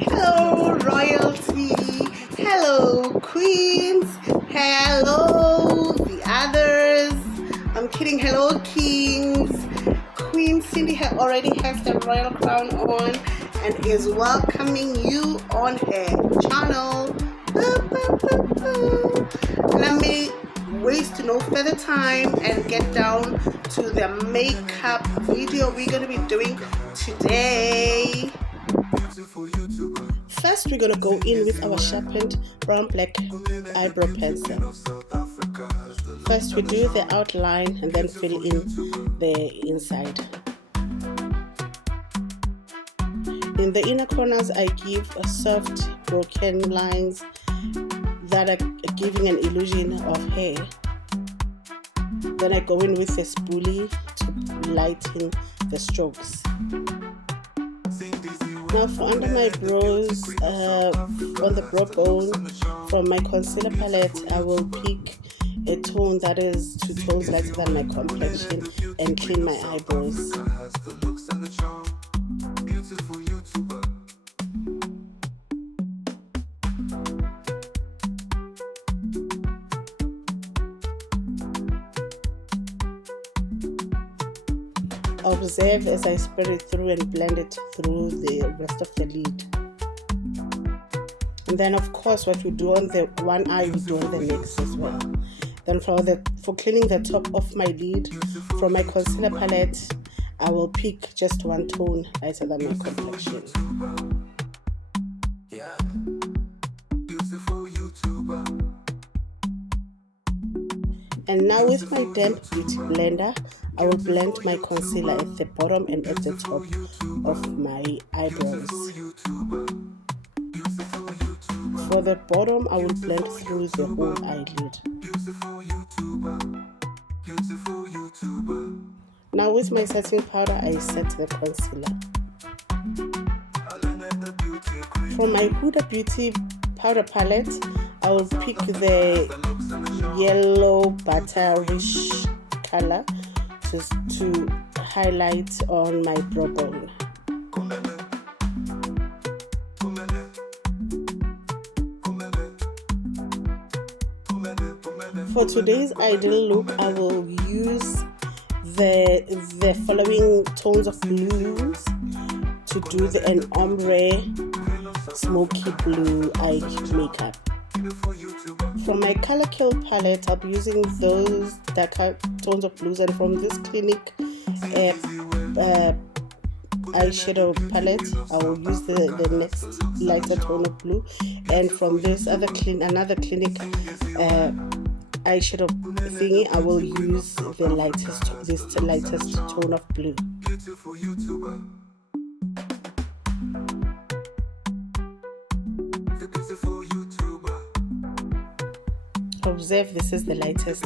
Hello, royalty. Hello, queens. Hello, the others. I'm kidding. Hello, kings. Queen Cindy already has the royal crown on and is welcoming you on her channel. Let me waste no further time and get down to the makeup video we're going to be doing today. First, we're going to go in with our sharpened brown black eyebrow pencil. First, we do the outline and then fill in the inside. In the inner corners, I give a soft broken lines that are giving an illusion of hair. Then I go in with a spoolie to lighten the strokes. Now for under my brows, on the brow bone, from my concealer palette, I will pick a tone that is 2 tones lighter than my complexion and clean my eyebrows. Observe as I spread it through and blend it through the rest of the lid. And then of course what we do on the one eye, we do on the next as well. Then for cleaning the top of my lid, from my concealer palette, I will pick just 1 tone lighter than my complexion. And now with my damp beauty blender, I will blend my concealer at the bottom and at the top of my eyebrows. For the bottom, I will blend through the whole eyelid. Now with my setting powder, I set the concealer. From my Huda Beauty powder palette, I will pick the yellow butterish color to highlight on my brow bone. For today's ideal look, I will use the following tones of blues to do an ombre smoky blue eye makeup. From my color kill palette, I'll be using those darker tones of blues, and from this Clinique eyeshadow palette, I will use the next lighter tone of blue, and from this another Clinique eyeshadow thingy, I will use the lightest tone of blue. Observe, this is the lightest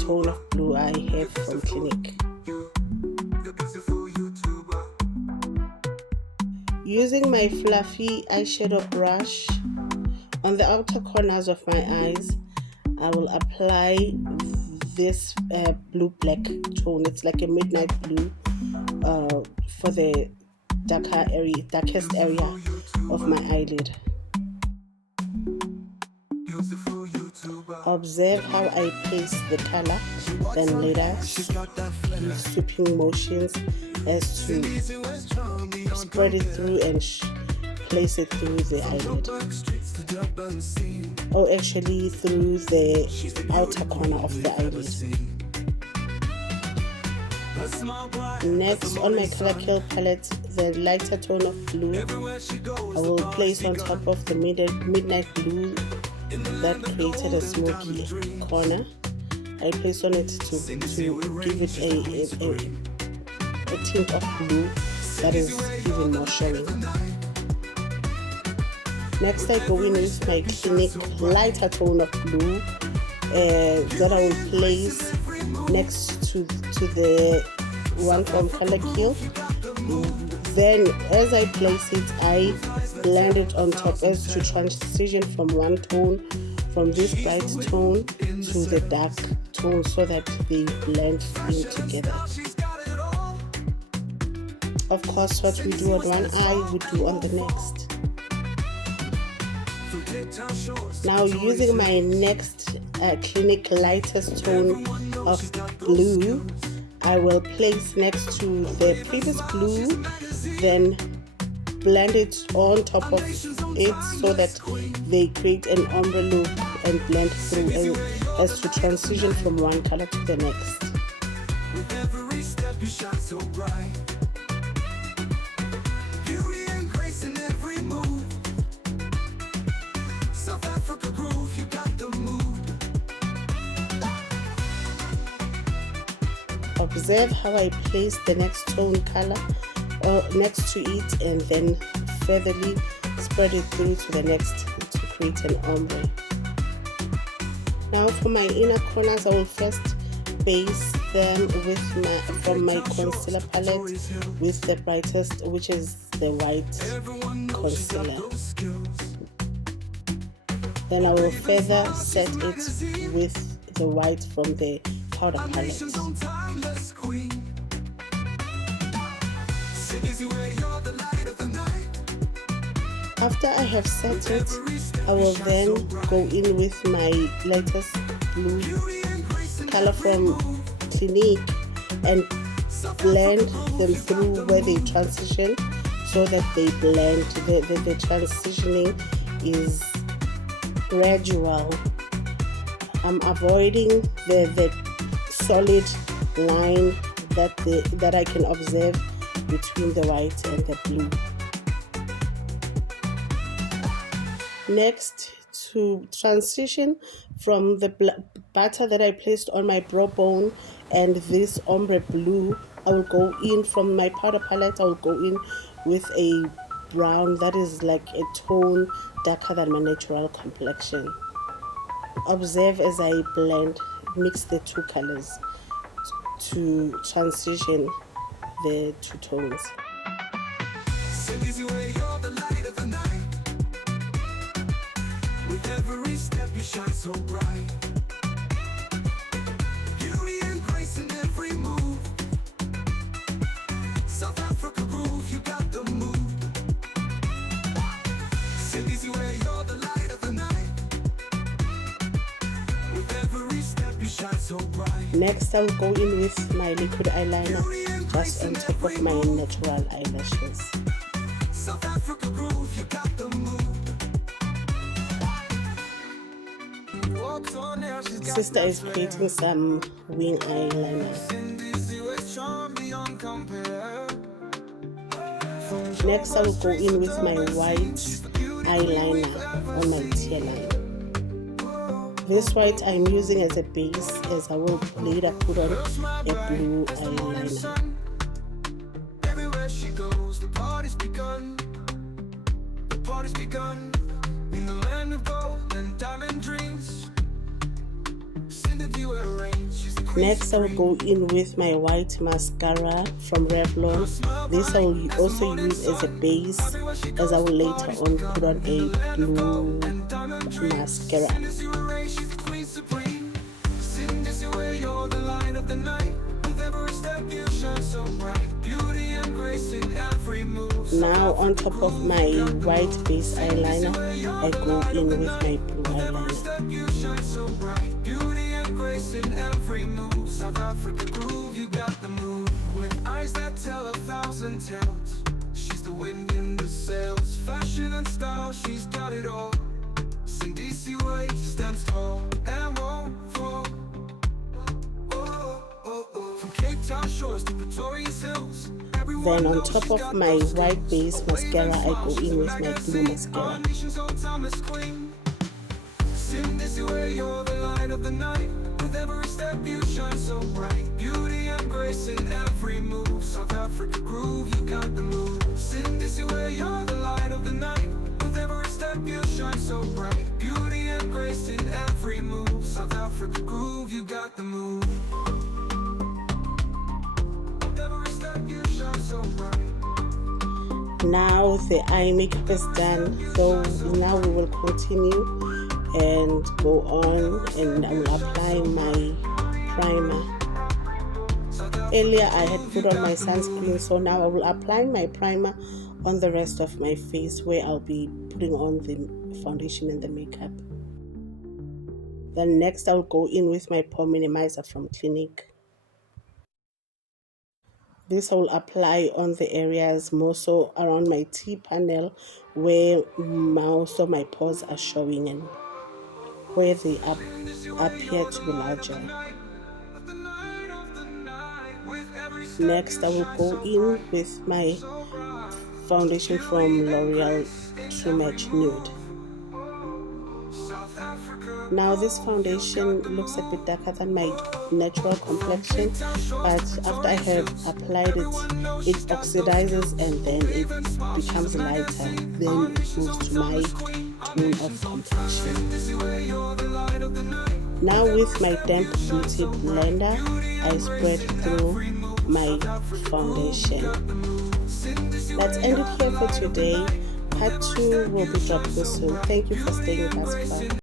tone of blue I have from Clinique. Using my fluffy eyeshadow brush on the outer corners of my eyes, I will apply this blue-black tone. It's like a midnight blue for the darkest area of my eyelid. Observe how I place the color, then later give sweeping motions as to spread it through and place it through the eyelid, or actually through the outer corner of the eyelid. Next, on my color kill palette, the lighter tone of blue I will place on top of the midnight blue that created a smoky corner. I place on it to give it a tint of blue that is even more showing. Next, I go in with my Clinique lighter tone of blue that I will place next to the one from Color Kill. Then as I place it, I blend it on top as to transition from one tone, from this bright tone to the dark tone, so that they blend in together. Of course, what we do on one eye, we do on the next. Now, using my next Clinique lightest tone of blue, I will place next to the previous blue, then blend it on top of it so that they create an ombre look and blend through as to transition from one color to the next. With every step you shine so bright. Beauty and grace in every move. South Africa groove, you got the mood. Observe how I place the next tone color next to it and then furtherly spread it through to the next to create an ombre. Now for my inner corners, I will first base them with from my concealer palette with the brightest, which is the white concealer. Then I will further set it with the white from the powder palette. After I have set it, I will then go in with my lightest blue color from Clinique and blend them through where they transition so that they blend. The transitioning is gradual. I'm avoiding the solid line that I can observe between the white and the blue. Next, to transition from the butter that I placed on my brow bone and this ombre blue, I will go in from my powder palette. I will go in with a brown that is like a tone darker than my natural complexion. Observe as I blend, mix the two colors to transition the two tones. With every step you shine so bright. Beauty and grace in every move. South Africa groove, you got the mood. Cindy's where you're the light of the night. With every step you shine so bright. Next, I'll go in with my liquid eyeliner just on top of my natural eyelashes. South Africa groove, you got the mood. Sister is creating some wing eyeliner. Next, I will go in with my white eyeliner on my tearline. This white I'm using as a base, as I will later put on a blue eyeliner. Everywhere she goes, the party's begun. The party's begun in the land of gold and diamond dreams. Next, I will go in with my white mascara from Revlon. This I will also use as a base, as I will later on put on a blue mascara. Now on top of my white base eyeliner, I go in with my blue eyeliner. In every move, South Africa groove, you got the move. With eyes that tell 1,000 tales, she's the wind in the sails. Fashion and style, she's got it all. Cindy Way stands tall and won't fall. From Cape Town shores to Pretoria's hills. Then on top of my white base mascara, I go in with my blue mascara. Cindy Way, you're the light of the night. With every step you shine so bright. Beauty and grace in every move. South Africa groove, you got the move. Cindy Way, you're the light of the night. With every step you shine so bright. Beauty and grace in every move. South Africa groove, you got the move. With every step you shine so bright. Now the eye makeup is done, so now we will continue and go on, and I will apply my primer. earlier I had put on my sunscreen, so now I will apply my primer on the rest of my face where I'll be putting on the foundation and the makeup. Then next I'll go in with my pore minimizer from Clinique. This I will apply on the areas more so around my T-panel where most of my pores are showing and where they appear to be larger. Next I will go in with my foundation from L'Oreal True Match Nude. Now this foundation looks a bit darker than my natural complexion, but after I have applied it, it oxidizes and then it becomes lighter, then it moves to my tone of complexion. Now with my damp beauty blender, I spread through my foundation. Let's end it here for today. Part 2 will be dropped soon. Thank you for staying with us.